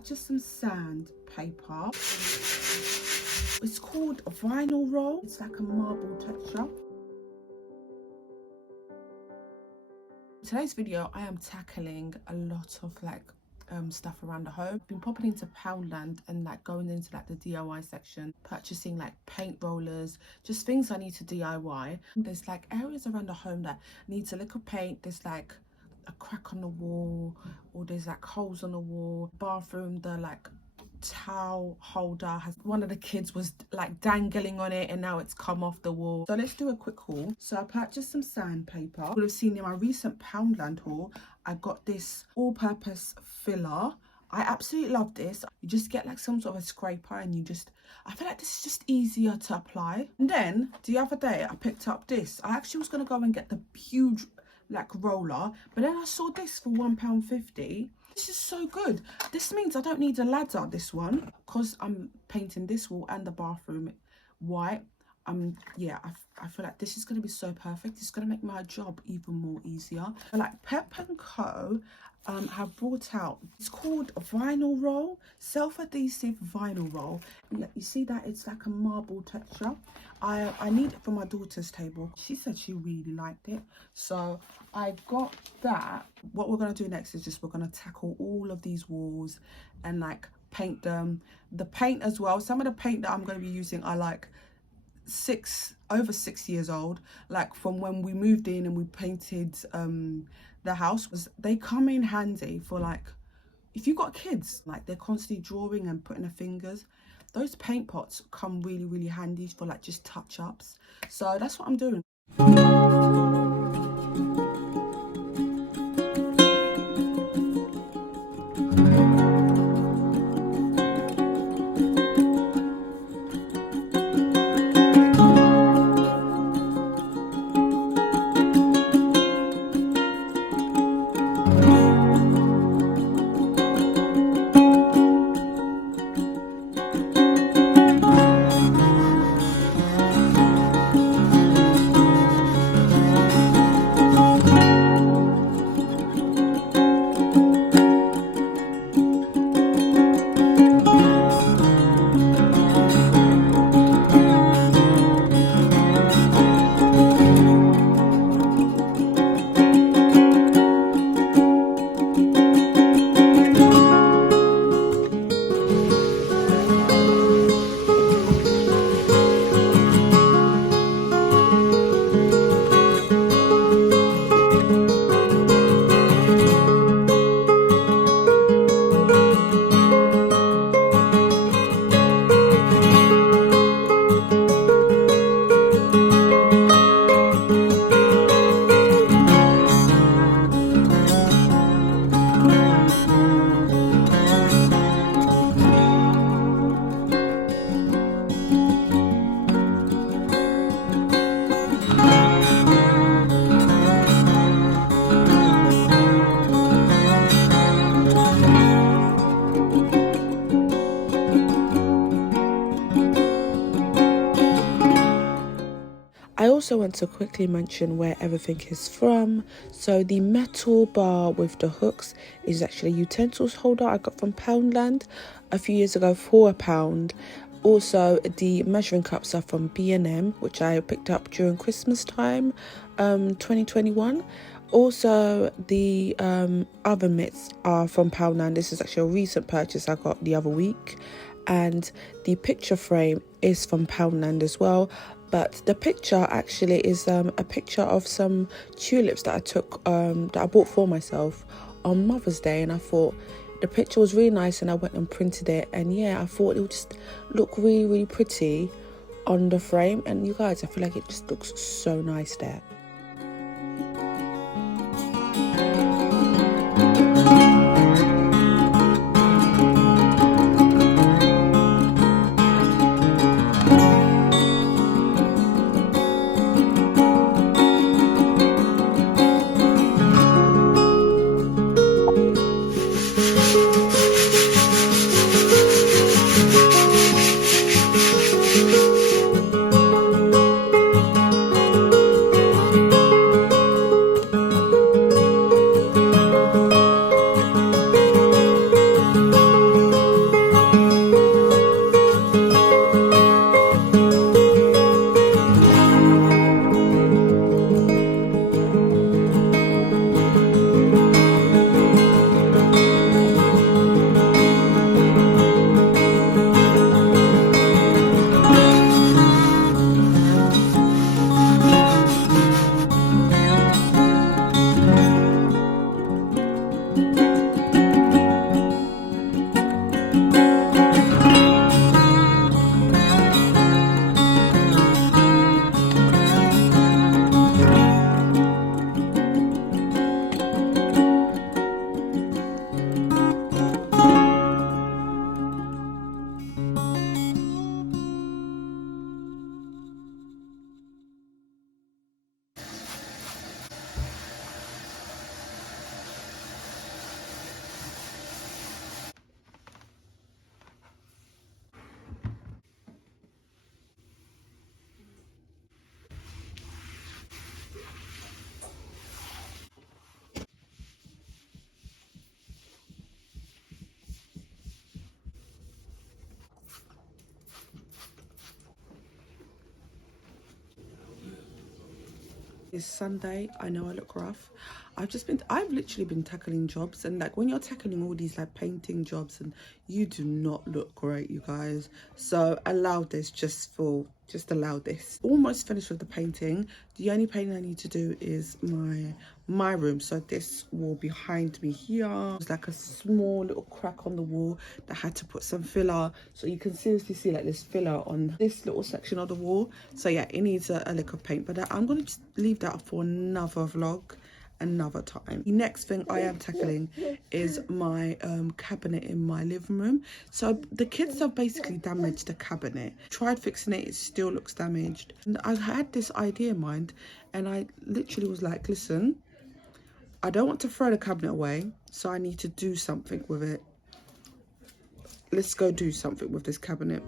purchased some sandpaper. It's called a vinyl roll. It's like a marble texture. In today's video, I am tackling a lot of stuff around the home. I've been popping into Poundland and going into the DIY section, purchasing paint rollers, just things I need to DIY. There's areas around the home that needs a little paint. There's a crack on the wall, or there's holes on the wall. Bathroom, the towel holder has, one of the kids was dangling on it and now it's come off the wall. So let's do a quick haul. So I purchased some sandpaper. You would have seen in my recent Poundland haul, I got this all-purpose filler. I absolutely love this. You just get some sort of a scraper and I feel this is just easier to apply. And then the other day I picked up this. I actually was going to go and get the huge roller, but then I saw this for £1.50. This is so good. This means I don't need a ladder, this one, because I'm painting this wall and the bathroom white. Yeah, I feel this is going to be so perfect. It's going to make my job even more easier. PEP and Co have brought out, it's called a vinyl roll, self-adhesive vinyl roll. Yeah, you see that it's a marble texture. I need it for my daughter's table. She said she really liked it, so I got that. What we're going to do next is we're going to tackle all of these walls and paint them. The paint as well, some of the paint that I'm going to be using are over 6 years old, from when we moved in and we painted the house. They come in handy for if you've got kids, they're constantly drawing and putting their fingers. Those paint pots come really, really handy for just touch-ups. So that's what I'm doing. I also want to quickly mention where everything is from. So the metal bar with the hooks is actually a utensils holder I got from Poundland a few years ago for £1. Also, the measuring cups are from B&M, which I picked up during Christmas time, 2021. Also, the oven mitts are from Poundland. This is actually a recent purchase I got the other week. And the picture frame is from Poundland as well. But the picture actually is a picture of some tulips that I took, that I bought for myself on Mother's Day. And I thought the picture was really nice and I went and printed it. And yeah, I thought it would just look really, really pretty on the frame. And you guys, I feel it just looks so nice there. It's Sunday. I know I look rough. I've literally been tackling jobs, and like when you're tackling all these like painting jobs, and you do not look great, you guys. So allow this, just allow this. Almost finished with the painting. The only painting I need to do is my room. So this wall behind me here, there's like a small little crack on the wall that I had to put some filler, so you can seriously see like this filler on this little section of the wall. So yeah, it needs a lick of paint, but I'm gonna just leave that for another vlog another time. The next thing I am tackling is my cabinet in my living room. So the kids have basically damaged the cabinet. Tried fixing it, it still looks damaged. And I had this idea in mind, and I literally was like, listen, I don't want to throw the cabinet away, so I need to do something with it. Let's go do something with this cabinet.